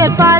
夜半。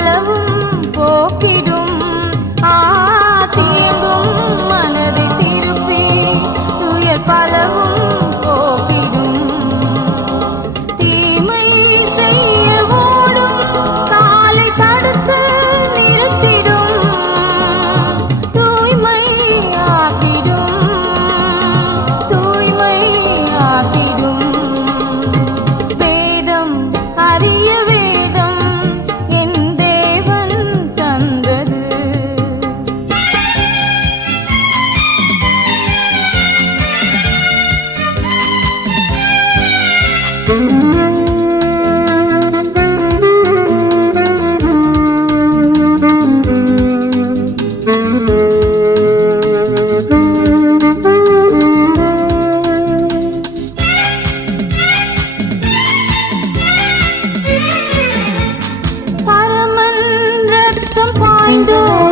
பரமன் ரத்தம் பாய்ந்தோ